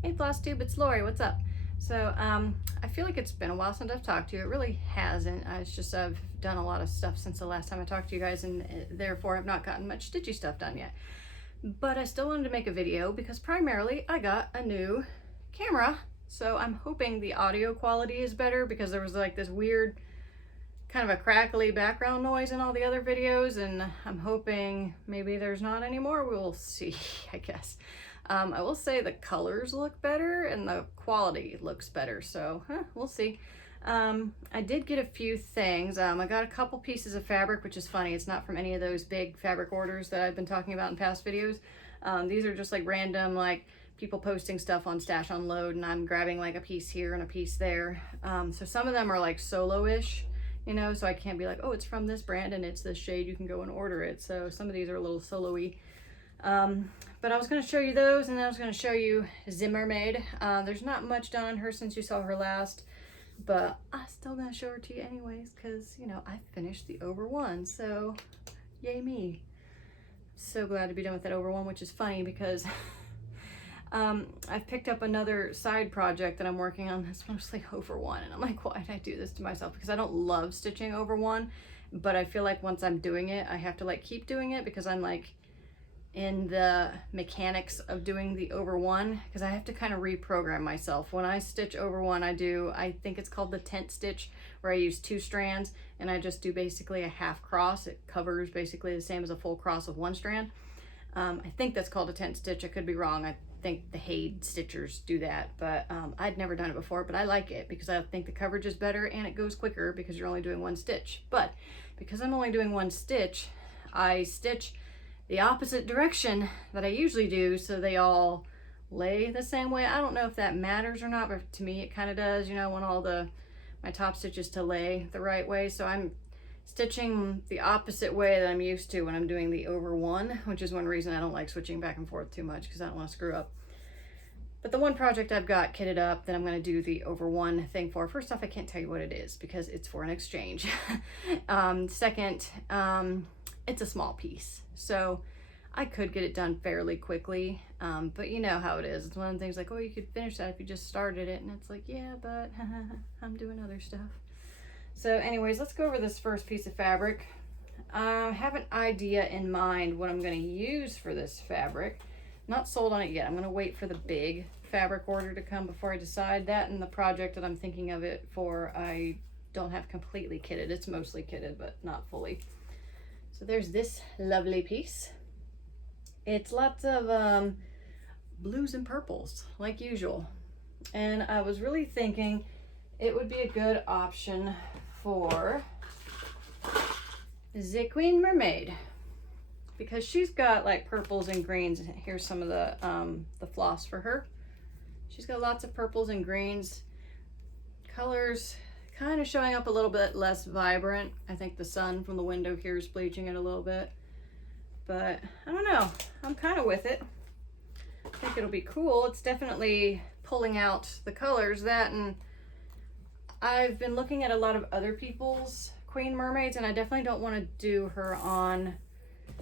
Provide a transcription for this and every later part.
Hey FlossTube, it's Lori. What's up? So I feel like it's been a while since I've talked to you. It really hasn't. It's just I've done a lot of stuff since the last time I talked to you guys, and therefore I've not gotten much stitchy stuff done yet. But I still wanted to make a video because primarily I got a new camera. So I'm hoping the audio quality is better because there was like this weird kind of a crackly background noise in all the other videos, and I'm hoping maybe there's not anymore. We'll see, I guess. I will say the colors look better and the quality looks better, so we'll see. I did get a few things. I got a couple pieces of fabric, which is funny. It's not from any of those big fabric orders that I've been talking about in past videos. These are just like random, like people posting stuff on Stash Unload, and I'm grabbing like a piece here and a piece there. So some of them are like solo-ish, you know, so I can't be like, oh, it's from this brand and it's this shade, you can go and order it. So some of these are a little solo-y. But I was going to show you those, and then I was going to show you Zimmermaid. There's not much done on her since you saw her last, but I'm still going to show her to you anyways because, you know, I finished the over one, so yay me. So glad to be done with that over one, which is funny because I've picked up another side project that I'm working on that's mostly over one, and I'm like, why did I do this to myself? Because I don't love stitching over one, but I feel like once I'm doing it, I have to like keep doing it because I'm like in the mechanics of doing the over one, because I have to kind of reprogram myself. When I stitch over one, I think it's called the tent stitch, where I use 2 strands and I just do basically a half cross. It covers basically the same as a full cross of 1 strand. I think that's called a tent stitch. I could be wrong. I think the Haid stitchers do that, but I'd never done it before, but I like it because I think the coverage is better and it goes quicker because you're only doing 1 stitch. But because I'm only doing 1 stitch, I stitch the opposite direction that I usually do, so they all lay the same way. I don't know if that matters or not, but to me it kind of does. You know, I want all my top stitches to lay the right way, so I'm stitching the opposite way that I'm used to when I'm doing the over one, which is one reason I don't like switching back and forth too much, because I don't want to screw up. But the one project I've got kitted up that I'm going to do the over one thing for, first off, I can't tell you what it is because it's for an exchange. Second, it's a small piece, so I could get it done fairly quickly, but you know how it is. It's one of the things like, oh, you could finish that if you just started it, and it's like, yeah, but I'm doing other stuff. So anyways, let's go over this first piece of fabric. I have an idea in mind what I'm going to use for this fabric. Not sold on it yet. I'm going to wait for the big fabric order to come before I decide. That and the project that I'm thinking of it for, I don't have completely kitted. It's mostly kitted, but not fully. So there's this lovely piece. It's lots of blues and purples, like usual. And I was really thinking it would be a good option for the Queen Mermaid, because she's got like purples and greens. Here's some of the floss for her. She's got lots of purples and greens. Colors kind of showing up a little bit less vibrant. I think the sun from the window here is bleaching it a little bit, but I don't know. I'm kind of with it. I think it'll be cool. It's definitely pulling out the colors. That, and I've been looking at a lot of other people's Queen Mermaids, and I definitely don't want to do her on,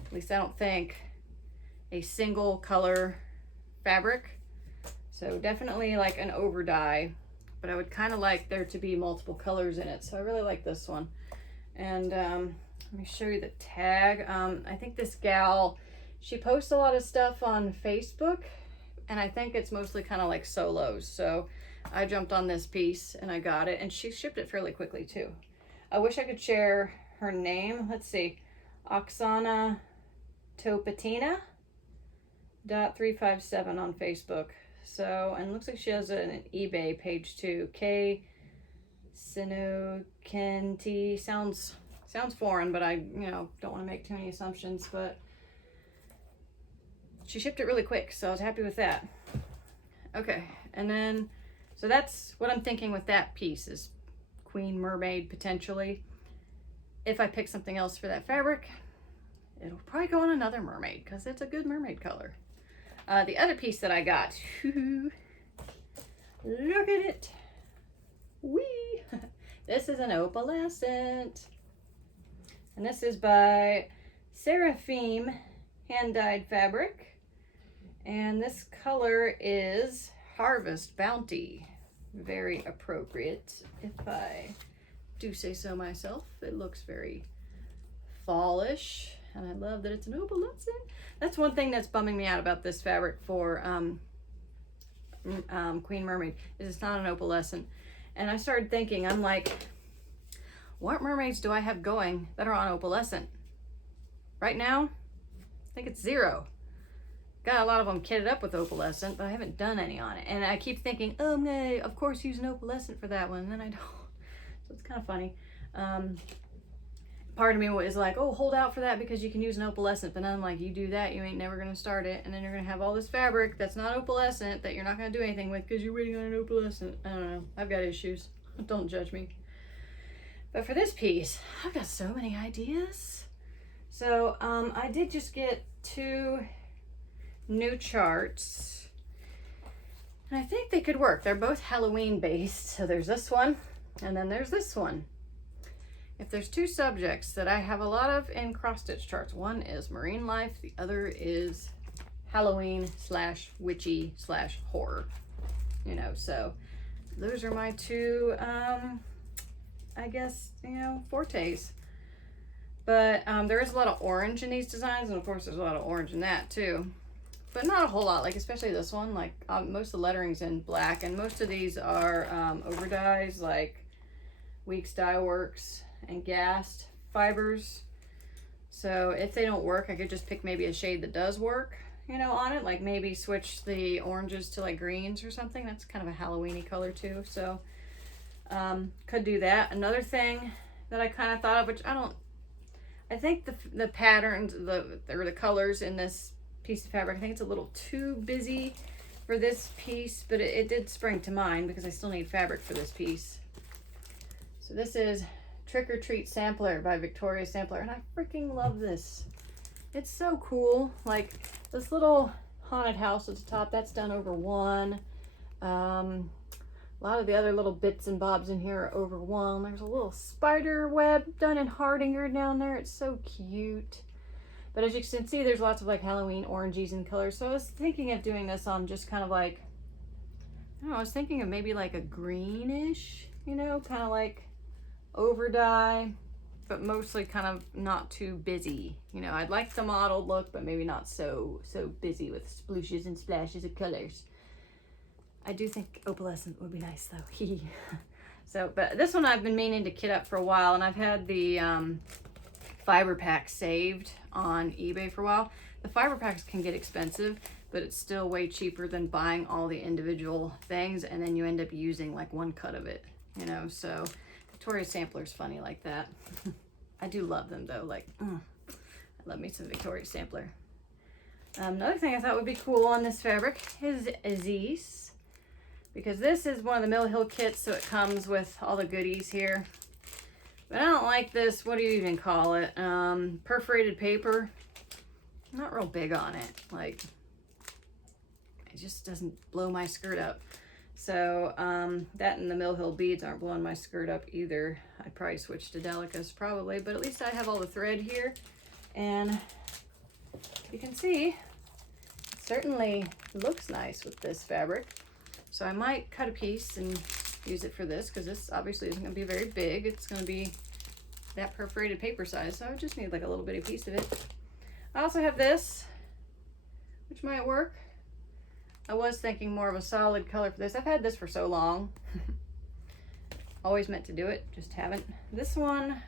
at least I don't think, a single color fabric. So definitely like an over dye, but I would kind of like there to be multiple colors in it. So I really like this one. And let me show you the tag. I think this gal, she posts a lot of stuff on Facebook, and I think it's mostly kind of like solos. So I jumped on this piece and I got it, and she shipped it fairly quickly too. I wish I could share her name. Let's see, Oksana Topatina .357 on Facebook. So, and looks like she has an eBay page too. K Sinokenti. Sounds foreign, but I, you know, don't want to make too many assumptions, but she shipped it really quick, so I was happy with that. Okay, and then, so that's what I'm thinking with that piece, is Queen Mermaid potentially. If I pick something else for that fabric, it'll probably go on another mermaid because it's a good mermaid color. The other piece that I got, look at it. Whee! This is an opalescent. And this is by Seraphim hand-dyed fabric. And this color is Harvest Bounty. Very appropriate, if I do say so myself. It looks very fallish, and I love that it's an opalescent. That's one thing that's bumming me out about this fabric for Queen Mermaid, is it's not an opalescent. And I started thinking, I'm like, what mermaids do I have going that are on opalescent? Right now, I think it's 0. Got a lot of them kitted up with opalescent, but I haven't done any on it. And I keep thinking, oh, I'm gonna, of course, use an opalescent for that one, and then I don't. So it's kind of funny. Part of me is like, oh, hold out for that because you can use an opalescent. But then I'm like, you do that, you ain't never gonna start it, and then you're gonna have all this fabric that's not opalescent that you're not gonna do anything with because you're waiting on an opalescent. I don't know. I've got issues. Don't judge me. But for this piece, I've got so many ideas. So I did just get 2 new charts, and I think they could work. They're both Halloween based. So there's this one, and then there's this one. If there's 2 subjects that I have a lot of in cross stitch charts, one is marine life, the other is Halloween / witchy / horror, you know, so those are my 2 I guess, you know, fortes. But there is a lot of orange in these designs, and of course there's a lot of orange in that too. But not a whole lot, like especially this one, like most of the lettering's in black, and most of these are over dyes like Weeks Dye Works and Gassed fibers. So if they don't work, I could just pick maybe a shade that does work, you know, on it, like maybe switch the oranges to like greens or something. That's kind of a Halloween-y color too, so could do that. Another thing that I kind of thought of, which I think the patterns, or the colors in this piece of fabric, I think it's a little too busy for this piece, but it did spring to mind because I still need fabric for this piece. So this is Trick or Treat Sampler by Victoria Sampler, and I freaking love this. It's so cool. Like this little haunted house at the top, that's done over 1. A lot of the other little bits and bobs in here are over 1. There's a little spider web done in Hardinger down there. It's so cute. But as you can see, there's lots of like Halloween oranges and colors. So I was thinking of doing this on just kind of like, I don't know, I was thinking of maybe like a greenish, you know, kind of like over dye, but mostly kind of not too busy. You know, I'd like the mottled look, but maybe not so busy with splooshes and splashes of colors. I do think opalescent would be nice though. So, but this one I've been meaning to kit up for a while, and I've had the fiber pack saved on eBay for a while. The fiber packs can get expensive, but it's still way cheaper than buying all the individual things, and then you end up using like 1 cut of it, you know. So Victoria Sampler's funny like that. I do love them though, like I love me some Victoria Sampler. Another thing I thought would be cool on this fabric is Aziz, because this is one of the Mill Hill kits, so it comes with all the goodies here. But I don't like this, what do you even call it? Perforated paper. I'm not real big on it. Like, it just doesn't blow my skirt up. So that and the Mill Hill beads aren't blowing my skirt up either. I'd probably switch to Delicas probably, but at least I have all the thread here. And you can see, it certainly looks nice with this fabric. So I might cut a piece and use it for this, because this obviously isn't going to be very big. It's going to be that perforated paper size, so I just need like a little bitty piece of it. I also have this, which might work. I was thinking more of a solid color for this. I've had this for so long. Always meant to do it, just haven't. This one,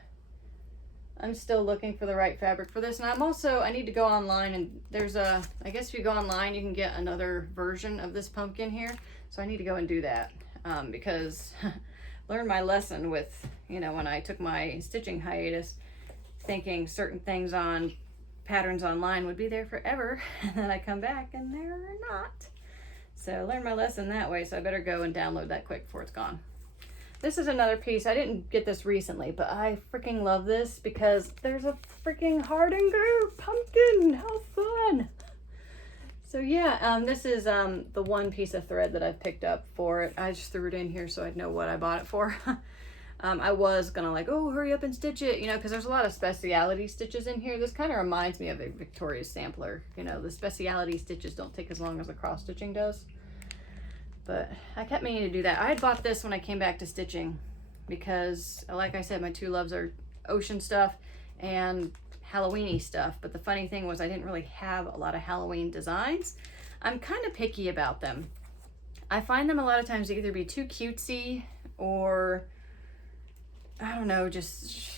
I'm still looking for the right fabric for this. And I need to go online, and there's I guess if you go online, you can get another version of this pumpkin here. So I need to go and do that. Because learned my lesson with, you know, when I took my stitching hiatus, thinking certain things on patterns online would be there forever, and then I come back and they're not. So learned my lesson that way, so I better go and download that quick before it's gone. This is another piece. I didn't get this recently, but I freaking love this because there's a freaking Hardinger pumpkin. How fun! So yeah, this is the one piece of thread that I've picked up for it. I just threw it in here so I'd know what I bought it for. I was gonna like, oh, hurry up and stitch it, you know, because there's a lot of speciality stitches in here. This kind of reminds me of a Victoria Sampler. You know, the speciality stitches don't take as long as the cross stitching does. But I kept meaning to do that. I had bought this when I came back to stitching because, like I said, my two loves are ocean stuff and Halloween-y stuff. But the funny thing was I didn't really have a lot of Halloween designs. I'm kind of picky about them. I find them a lot of times to either be too cutesy or, I don't know, just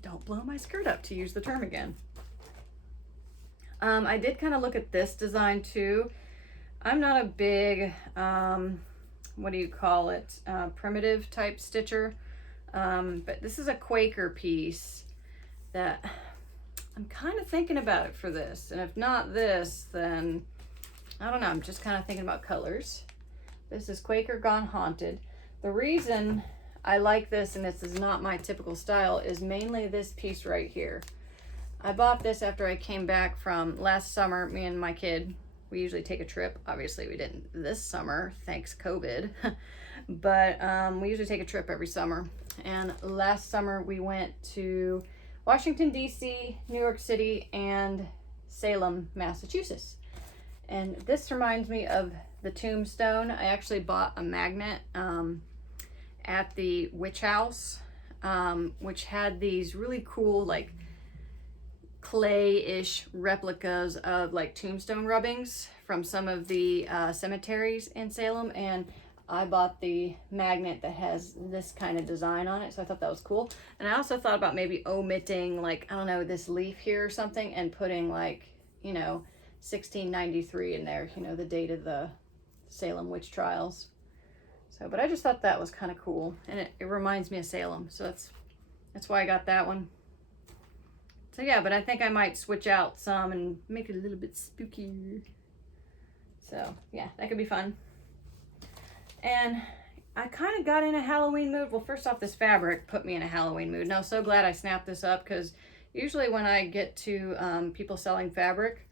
don't blow my skirt up, to use the term again. I did kind of look at this design too. I'm not a big, what do you call it, primitive type stitcher, but this is a Quaker piece that I'm kind of thinking about it for this. And if not this, then I don't know, I'm just kind of thinking about colors. This is Quaker Gone Haunted. The reason I like this, and this is not my typical style, is mainly this piece right here. I bought this after I came back from last summer. Me and my kid, we usually take a trip. Obviously we didn't this summer, thanks COVID. But we usually take a trip every summer. And last summer we went to Washington, D.C., New York City, and Salem, Massachusetts. And this reminds me of the Tombstone. I actually bought a magnet at the Witch House, which had these really cool, like, clay-ish replicas of like tombstone rubbings from some of the cemeteries in Salem, and I bought the magnet that has this kind of design on it, so I thought that was cool. And I also thought about maybe omitting, like, I don't know, this leaf here or something, and putting, like, you know, 1693 in there, you know, the date of the Salem witch trials. So, but I just thought that was kind of cool, and it reminds me of Salem, so that's why I got that one. So yeah, but I think I might switch out some and make it a little bit spookier. So yeah, that could be fun. And I kind of got in a Halloween mood. Well, first off, this fabric put me in a Halloween mood. And I was so glad I snapped this up, because usually when I get to people selling fabric,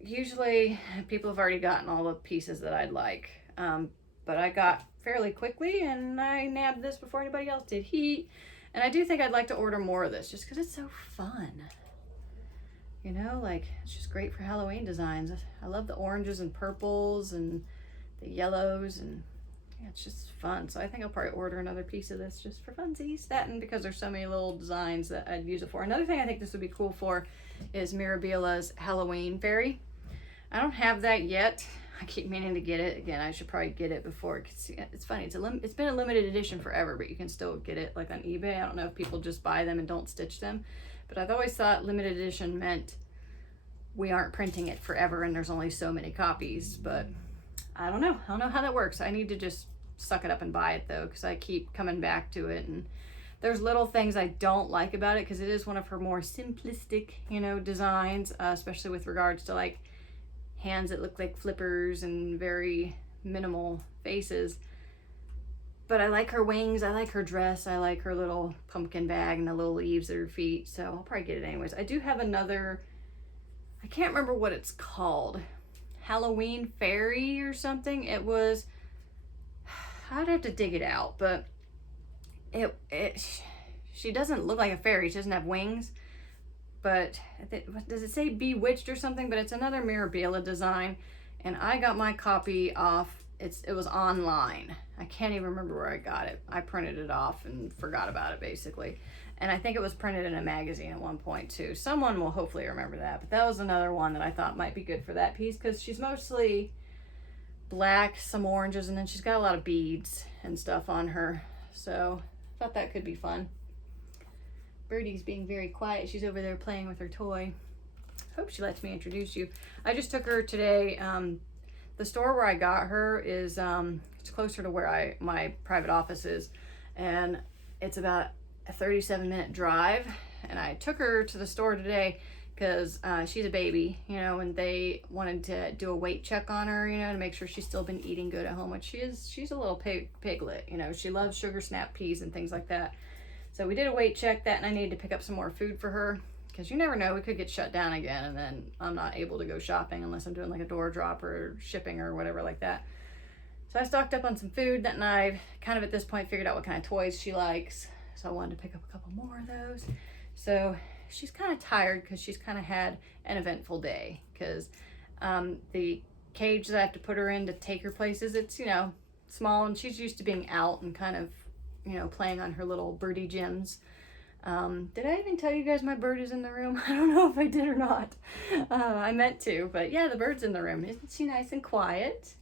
usually people have already gotten all the pieces that I'd like. But I got fairly quickly, and I nabbed this before anybody else did. And I do think I'd like to order more of this just because it's so fun. You know, like, it's just great for Halloween designs. I love the oranges and purples and the yellows, and yeah, it's just fun. So I think I'll probably order another piece of this just for funsies. That, and because there's so many little designs that I'd use it for. Another thing I think this would be cool for is Mirabella's Halloween fairy. I don't have that yet. I keep meaning to get it. Again, I should probably get it before. It's funny. It's been a limited edition forever, but you can still get it like on eBay. I don't know if people just buy them and don't stitch them, but I've always thought limited edition meant we aren't printing it forever and there's only so many copies. But I don't know. I don't know how that works. I need to just suck it up and buy it though, because I keep coming back to it, and there's little things I don't like about it, because it is one of her more simplistic, you know, designs, especially with regards to like hands that look like flippers and very minimal faces. But I like her wings, I like her dress, I like her little pumpkin bag and the little leaves at her feet, so I'll probably get it anyways. I do have another, I can't remember what it's called, Halloween fairy or something. It was, I'd have to dig it out, but she doesn't look like a fairy. She doesn't have wings. But does it say Bewitched or something? But it's another Mirabella design, and I got my copy off. It was online. I can't even remember where I got it. I printed it off and forgot about it basically. And I think it was printed in a magazine at one point too. Someone will hopefully remember that. But that was another one that I thought might be good for that piece, because she's mostly black, some oranges, and then she's got a lot of beads and stuff on her. So I thought that could be fun. Birdie's being very quiet. She's over there playing with her toy. Hope she lets me introduce you. I just took her today. The store where I got her is it's closer to where my private office is, and it's about a 37-minute drive. And I took her to the store today because she's a baby, you know, and they wanted to do a weight check on her, you know, to make sure she's still been eating good at home, which she's a little piglet, you know. She loves sugar snap peas and things like that. So we did a weight check that, and I needed to pick up some more food for her, because you never know, we could get shut down again, and then I'm not able to go shopping unless I'm doing like a door drop or shipping or whatever like that. So I stocked up on some food, and I've kind of at this point figured out what kind of toys she likes. So I wanted to pick up a couple more of those. So she's kind of tired because she's kind of had an eventful day, because the cage that I have to put her in to take her places. It's, you know, small, and she's used to being out and kind of, you know, playing on her little birdie gems. Did I even tell you guys my bird is in the room? I don't know if I did or not. I meant to, but yeah, the bird's in the room. Isn't she nice and quiet?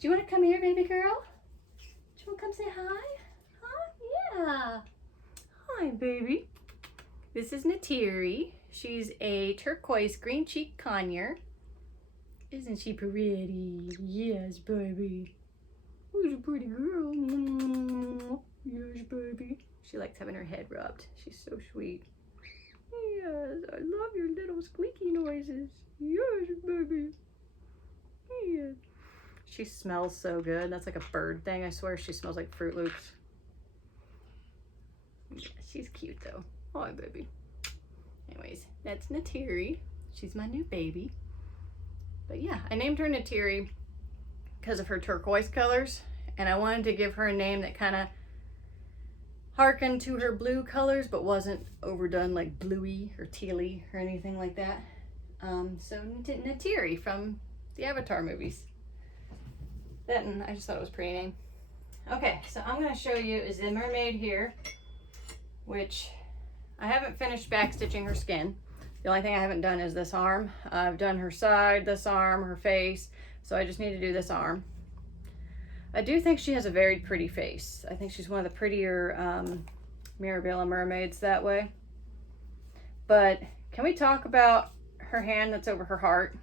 Do you want to come here, baby girl? Do you want to come say hi? Huh? Yeah. Hi, baby. This is Natiri. She's a turquoise green cheek conure. Isn't she pretty? Yes, baby. Who's a pretty girl? Yes, baby. She likes having her head rubbed. She's so sweet. Yes, I love your little squeaky noises. Yes, baby. Yes. She smells so good. That's like a bird thing. I swear she smells like Fruit Loops. Yeah, she's cute though. Hi, baby. Anyways, that's Natiri. She's my new baby. But yeah, I named her Natiri because of her turquoise colors. And I wanted to give her a name that kind of harkened to her blue colors, but wasn't overdone like bluey or tealy or anything like that. So Natiri from the Avatar movies. That, and I just thought it was a pretty name. Okay, so I'm going to show you is the mermaid here, which I haven't finished back stitching her skin. The only thing I haven't done is this arm. I've done her side, this arm, her face, so I just need to do this arm. I do think she has a very pretty face. I think she's one of the prettier Mirabella mermaids that way. But can we talk about her hand that's over her heart?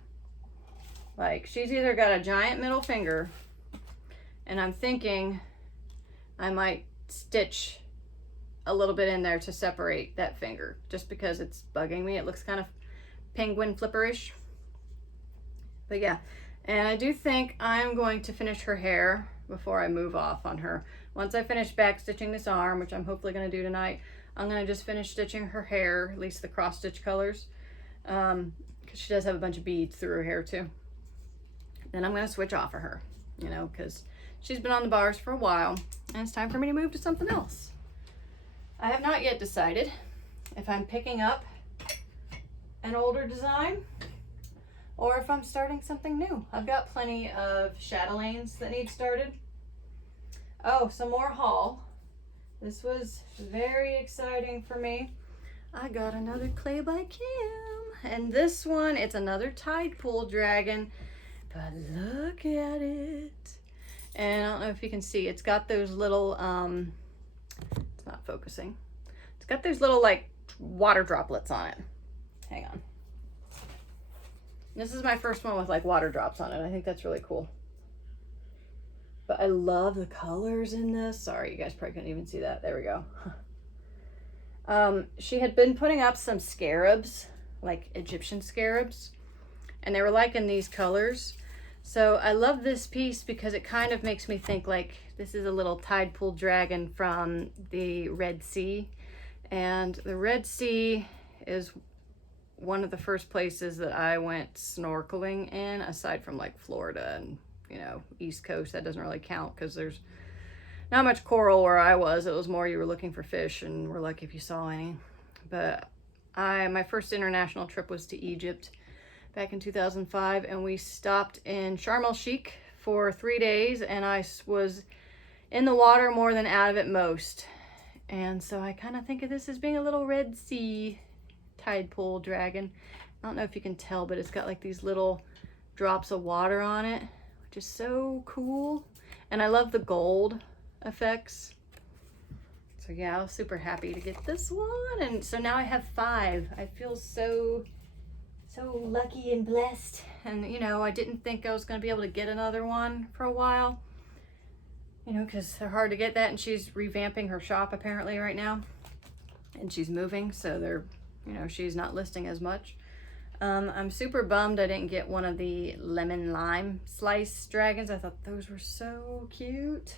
Like, she's either got a giant middle finger, and I'm thinking I might stitch a little bit in there to separate that finger, just because it's bugging me. It looks kind of penguin flipperish. But yeah, and I do think I'm going to finish her hair before I move off on her. Once I finish back stitching this arm, which I'm hopefully going to do tonight, I'm going to just finish stitching her hair, at least the cross stitch colors, because she does have a bunch of beads through her hair too. Then I'm going to switch off of her, you know, because she's been on the bars for a while, and it's time for me to move to something else. I have not yet decided if I'm picking up an older design or if I'm starting something new. I've got plenty of chatelaines that need started. Oh, some more haul. This was very exciting for me. I got another clay by Kim. And this one, it's another tide pool dragon, but look at it. And I don't know if you can see, it's got those little, it's not focusing. It's got those little like water droplets on it. Hang on. This is my first one with like water drops on it. I think that's really cool. But I love the colors in this. Sorry, you guys probably couldn't even see that. There we go. She had been putting up some scarabs, like Egyptian scarabs, and they were like in these colors. So I love this piece because it kind of makes me think like this is a little tide pool dragon from the Red Sea. And the Red Sea is one of the first places that I went snorkeling in, aside from like Florida and, you know, East Coast. That doesn't really count because there's not much coral where I was. It was more you were looking for fish and were lucky if you saw any. But my first international trip was to Egypt back in 2005, and we stopped in Sharm el Sheikh for 3 days, and I was in the water more than out of it most. And so I kind of think of this as being a little Red Sea tide pool dragon. I don't know if you can tell, but it's got like these little drops of water on it, which is so cool. And I love the gold effects. So yeah, I was super happy to get this one. And so now I have 5. I feel so lucky and blessed. And you know, I didn't think I was going to be able to get another one for a while, you know, because they're hard to get that. And she's revamping her shop apparently right now, and she's moving, so they're, you know, she's not listing as much. I'm super bummed I didn't get one of the lemon lime slice dragons. I thought those were so cute.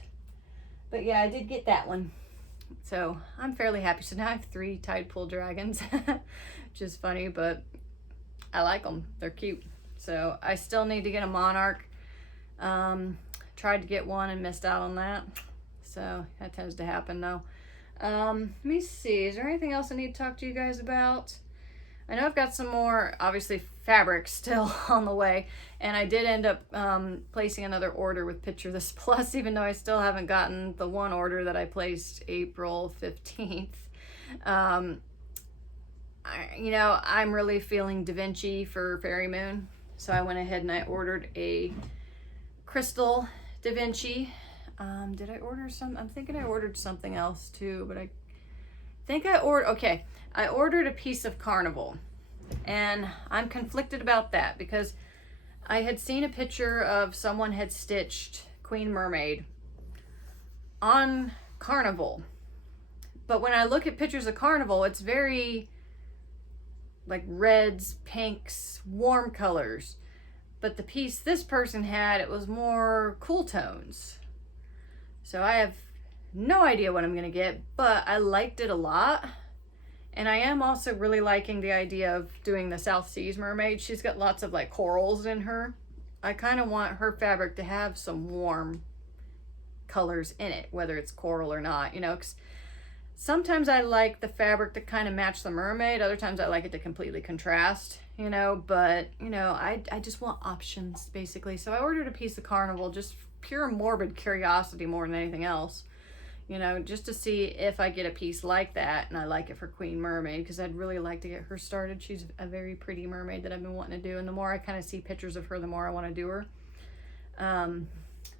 But yeah, I did get that one. So I'm fairly happy. So now I have 3 tide pool dragons, which is funny, but I like them. They're cute. So I still need to get a monarch. Tried to get one and missed out on that. So that tends to happen though. Let me see, is there anything else I need to talk to you guys about? I know I've got some more, obviously, fabric still on the way, and I did end up placing another order with Picture This Plus, even though I still haven't gotten the one order that I placed April 15th. You know, I'm really feeling Da Vinci for Fairy Moon, so I went ahead and I ordered a crystal Da Vinci. Did I order some? I'm thinking I ordered something else too, but I think I ordered, okay, I ordered a piece of Carnival, and I'm conflicted about that because I had seen a picture of someone had stitched Queen Mermaid on Carnival, but when I look at pictures of Carnival, it's very like reds, pinks, warm colors, but the piece this person had, it was more cool tones. So I have no idea what I'm gonna get, but I liked it a lot. And I am also really liking the idea of doing the South Seas mermaid. She's got lots of like corals in her. I kind of want her fabric to have some warm colors in it, whether it's coral or not, you know, 'cause sometimes I like the fabric to kind of match the mermaid. Other times I like it to completely contrast, you know, but you know, I just want options basically. So I ordered a piece of Carnival, just pure morbid curiosity more than anything else, you know, just to see if I get a piece like that and I like it for Queen Mermaid, because I'd really like to get her started. She's a very pretty mermaid that I've been wanting to do, and the more I kind of see pictures of her, the more I want to do her.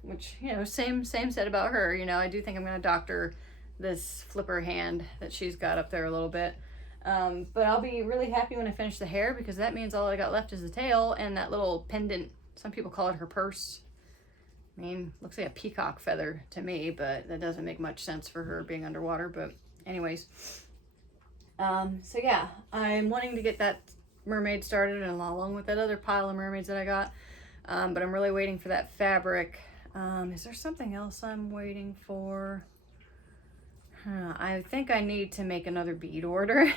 Which, you know, same said about her. You know, I do think I'm going to doctor this flipper hand that she's got up there a little bit. But I'll be really happy when I finish the hair, because that means all I got left is the tail and that little pendant. Some people call it her purse. I mean, looks like a peacock feather to me, but that doesn't make much sense for her being underwater. But anyways, so yeah, I'm wanting to get that mermaid started, and along with that other pile of mermaids that I got. But I'm really waiting for that fabric. Is there something else I'm waiting for? I think I need to make another bead order.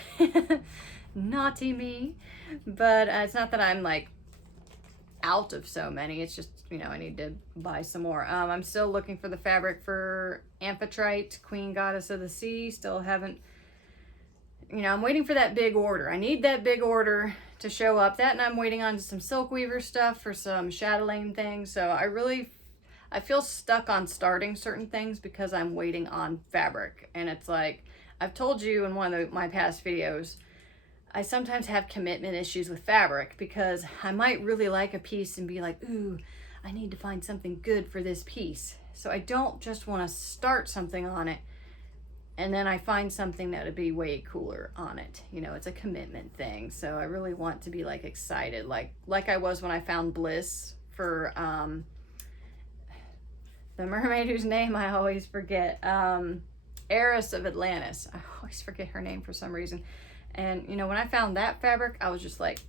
Naughty me. But it's not that I'm like out of so many. It's just, you know, I need to buy some more. I'm still looking for the fabric for Amphitrite, Queen Goddess of the Sea. Still haven't, you know, I'm waiting for that big order. I need that big order to show up. That, and I'm waiting on some Silk Weaver stuff for some chatelaine things. So I feel stuck on starting certain things because I'm waiting on fabric. And it's like, I've told you in one of my past videos, I sometimes have commitment issues with fabric because I might really like a piece and be like, ooh, I need to find something good for this piece. So I don't just want to start something on it and then I find something that would be way cooler on it. You know, it's a commitment thing. So I really want to be like excited, like I was when I found Bliss for the mermaid whose name I always forget, Heiress of Atlantis. I always forget her name for some reason. And, you know, when I found that fabric, I was just like,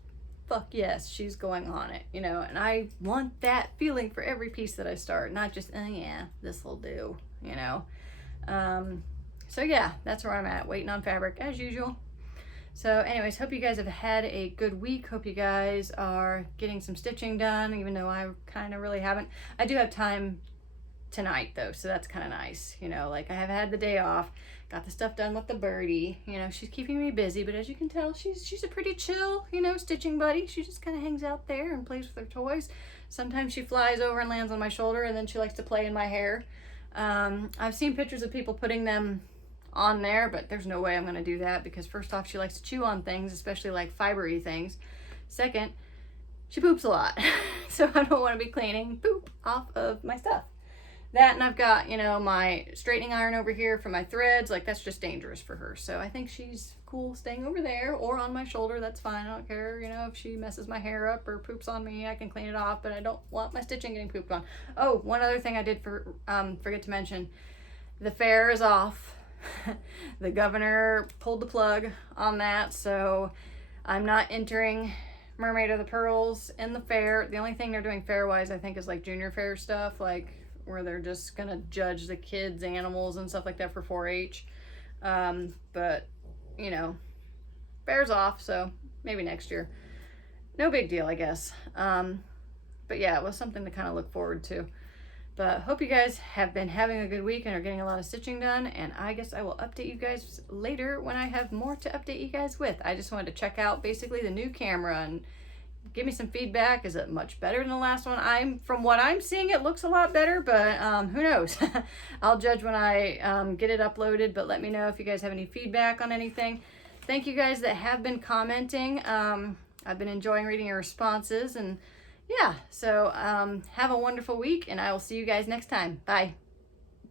fuck yes, she's going on it, you know, and I want that feeling for every piece that I start, not just, oh yeah, this will do, you know. So yeah, that's where I'm at, waiting on fabric as usual. So anyways, hope you guys have had a good week. Hope you guys are getting some stitching done, even though I kind of really haven't. I do have time tonight though, so that's kind of nice, you know, like I have had the day off, got the stuff done with the birdie, you know, she's keeping me busy, but as you can tell, she's a pretty chill, you know, stitching buddy. She just kind of hangs out there and plays with her toys. Sometimes she flies over and lands on my shoulder, and then she likes to play in my hair. I've seen pictures of people putting them on there, but there's no way I'm going to do that, because first off, she likes to chew on things, especially like fibery things. Second, she poops a lot, so I don't want to be cleaning poop off of my stuff. That, and I've got, you know, my straightening iron over here for my threads. Like, that's just dangerous for her. So I think she's cool staying over there or on my shoulder. That's fine. I don't care, you know, if she messes my hair up or poops on me, I can clean it off, but I don't want my stitching getting pooped on. Oh, one other thing I did forget to mention. The fair is off. The governor pulled the plug on that, so I'm not entering Mermaid of the Pearls in the fair. The only thing they're doing fair-wise, I think, is like junior fair stuff, like where they're just gonna judge the kids' animals and stuff like that for 4-H. But, you know, fair's off, so maybe next year. No big deal, I guess. But yeah, it was something to kind of look forward to. But hope you guys have been having a good week and are getting a lot of stitching done. And I guess I will update you guys later when I have more to update you guys with. I just wanted to check out basically the new camera and give me some feedback. Is it much better than the last one? From what I'm seeing, it looks a lot better, but who knows? I'll judge when I get it uploaded, but let me know if you guys have any feedback on anything. Thank you guys that have been commenting. I've been enjoying reading your responses, and yeah, so have a wonderful week, and I will see you guys next time. Bye.